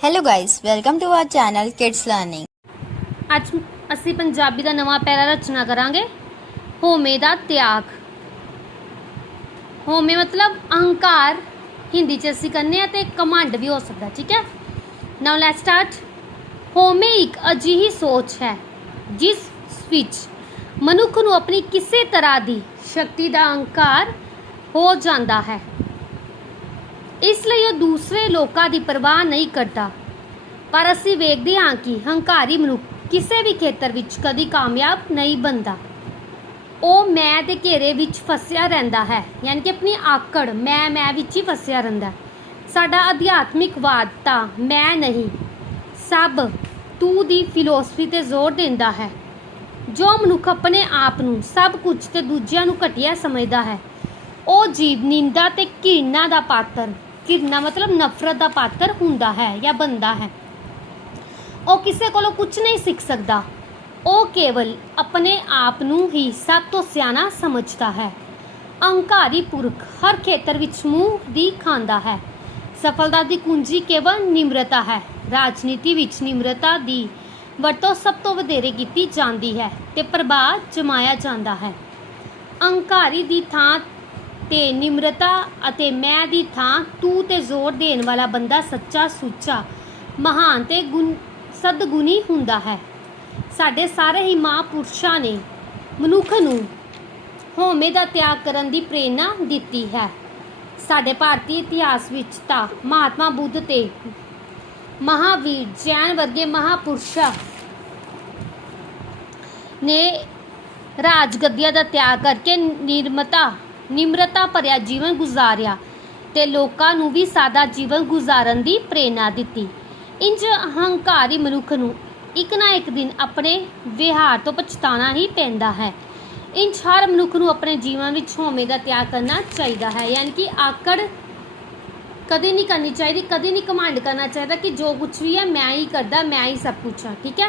Hello guys, welcome to our channel Kids Learning. ਅੱਜ ਅਸੀਂ ਪੰਜਾਬੀ ਦਾ ਨਵਾਂ ਪੈਰਾ ਰਚਨਾ ਕਰਾਂਗੇ ਹੋਮੇ ਦਾ ਤਿਆਗ। ਹੋਮੇ ਮਤਲਬ ਅਹੰਕਾਰ ਹਿੰਦੀ ਚ ਅਸੀਂ ਕਹਿੰਦੇ ਆ ਤੇ ਕਮਾਂਡ ਵੀ ਹੋ ਸਕਦਾ ਠੀਕ ਹੈ? ਨਾਓ ਲੈਟਸ ਸਟਾਰਟ ਹੋਮੇ ਇੱਕ ਅਜਿਹੀ ਸੋਚ ਹੈ ਜਿਸ ਵਿੱਚ ਮਨੁੱਖ ਨੂੰ ਆਪਣੀ ਕਿਸੇ ਤਰ੍ਹਾਂ ਦੀ ਸ਼ਕਤੀ ਦਾ ਅਹੰਕਾਰ ਹੋ ਜਾਂਦਾ ਹੈ। ਇਸ ਲਈ ਉਹ ਦੂਸਰੇ ਲੋਕਾਂ ਦੀ ਪਰਵਾਹ ਨਹੀਂ ਕਰਦਾ। ਪਰ ਅਸੀਂ ਵੇਖਦੇ ਹਾਂ ਕਿ ਹੰਕਾਰੀ ਮਨੁੱਖ ਕਿਸੇ ਵੀ ਖੇਤਰ ਵਿੱਚ ਕਦੀ ਕਾਮਯਾਬ ਨਹੀਂ ਬਣਦਾ। ਉਹ ਮੈਂ ਦੇ ਘੇਰੇ ਵਿੱਚ ਫਸਿਆ ਰਹਿੰਦਾ ਹੈ, ਯਾਨੀ ਕਿ ਆਪਣੀ ਆਕੜ ਮੈਂ ਮੈਂ ਵਿੱਚ ਹੀ ਫਸਿਆ ਰਹਿੰਦਾ ਹੈ। ਸਾਡਾ ਅਧਿਆਤਮਿਕਵਾਦ ਤਾਂ ਮੈਂ ਨਹੀਂ, ਸਭ ਤੂੰ ਦੀ ਫਿਲਾਸਫੀ ਤੇ ਜ਼ੋਰ ਦਿੰਦਾ ਹੈ। ਜੋ ਮਨੁੱਖ ਆਪਣੇ ਆਪ ਨੂੰ ਸਭ ਕੁਝ ਤੇ ਦੂਜਿਆਂ ਨੂੰ ਘਟੀਆ ਸਮਝਦਾ ਹੈ, ਉਹ ਜੀਵ ਨਿੰਦਾ ਤੇ ਘਿਰਨਾ ਦਾ ਪਾਤਰ ਘਿਰਨਾ ਮਤਲਬ ਨਫ਼ਰਤ ਦਾ ਪਾਤਰ ਹੁੰਦਾ ਹੈ ਜਾਂ ਬਣਦਾ ਹੈ। ਉਹ ਕਿਸੇ ਕੋਲੋਂ ਕੁਝ ਨਹੀਂ ਸਿੱਖ ਸਕਦਾ। ਉਹ ਕੇਵਲ ਆਪਣੇ ਆਪ ਨੂੰ ਹੀ ਸਭ ਤੋਂ ਸਿਆਣਾ ਸਮਝਦਾ ਹੈ। ਅਹੰਕਾਰੀ ਪੁਰਖ ਹਰ ਖੇਤਰ ਵਿੱਚ ਮੂੰਹ ਦੀ ਖਾਂਦਾ ਹੈ। ਸਫਲਤਾ ਦੀ ਕੁੰਜੀ ਕੇਵਲ ਨਿਮਰਤਾ ਹੈ। ਰਾਜਨੀਤੀ ਵਿੱਚ ਨਿਮਰਤਾ ਦੀ ਵਰਤੋਂ ਸਭ ਤੋਂ ਵਧੇਰੇ ਕੀਤੀ ਜਾਂਦੀ ਹੈ ਤੇ ਪ੍ਰਭਾਵ ਜਮਾਇਆ ਜਾਂਦਾ ਹੈ। ਅਹੰਕਾਰੀ ਦੀ ਥਾਂ ਤੇ ਨਿਮਰਤਾ ਅਤੇ ਮੈਂ ਦੀ ਥਾਂ ਤੂੰ ਤੇ ਜ਼ੋਰ ਦੇਣ ਵਾਲਾ ਬੰਦਾ ਸੱਚਾ ਸੁੱਚਾ, ਮਹਾਨ ਤੇ ਗੁਣ, ਸਦਗੁਣੀ ਹੁੰਦਾ ਹੈ। ਸਾਡੇ ਸਾਰੇ ਹੀ ਮਹਾਂਪੁਰਸ਼ਾਂ ਨੇ ਮਨੁੱਖ ਨੂੰ ਹਉਮੈ ਦਾ ਤਿਆਗ ਕਰਨ ਦੀ ਪ੍ਰੇਰਣਾ ਦਿੱਤੀ ਹੈ। ਸਾਡੇ ਭਾਰਤੀ ਇਤਿਹਾਸ ਵਿੱਚ ਤਾਂ ਮਹਾਤਮਾ ਬੁੱਧ ਤੇ ਮਹਾਵੀਰ ਜੈਨ ਵਰਗੇ ਮਹਾਪੁਰਸ਼ਾਂ ਨੇ ਰਾਜਗੱਦੀਆਂ ਦਾ ਤਿਆਗ ਕਰਕੇ ਨਿਰਮਤਾ ਨਿਮਰਤਾ ਭਰਿਆ ਜੀਵਨ ਗੁਜ਼ਾਰਿਆ ਤੇ ਲੋਕਾਂ ਨੂੰ ਵੀ ਸਾਦਾ ਜੀਵਨ ਗੁਜ਼ਾਰਨ ਦੀ ਪ੍ਰੇਰਣਾ ਦਿੱਤੀ। ਇੰਜ ਹੰਕਾਰੀ ਮਨੁੱਖ ਨੂੰ ਇੱਕ ਨਾ ਇੱਕ ਦਿਨ ਆਪਣੇ ਵਿਹਾਰ ਤੋਂ ਪਛਤਾਣਾ ਹੀ ਪੈਂਦਾ ਹੈ। ਇੰਜ ਹਰ ਮਨੁੱਖ ਨੂੰ ਆਪਣੇ ਜੀਵਨ ਵਿੱਚ ਹਉਮੈ ਦਾ ਤਿਆਗ ਕਰਨਾ ਚਾਹੀਦਾ ਹੈ। ਯਾਨੀ ਕਿ ਆਕੜ ਕਦੇ ਨਹੀਂ ਕਰਨੀ ਚਾਹੀਦੀ, ਕਦੇ ਨਹੀਂ ਕਮਾਂਡ ਕਰਨਾ ਚਾਹੀਦਾ ਕਿ ਜੋ ਕੁਝ ਵੀ ਹੈ ਮੈਂ ਹੀ ਕਰਦਾ, ਮੈਂ ਹੀ ਸਭ ਕੁਝ ਹਾਂ, ਠੀਕ ਹੈ?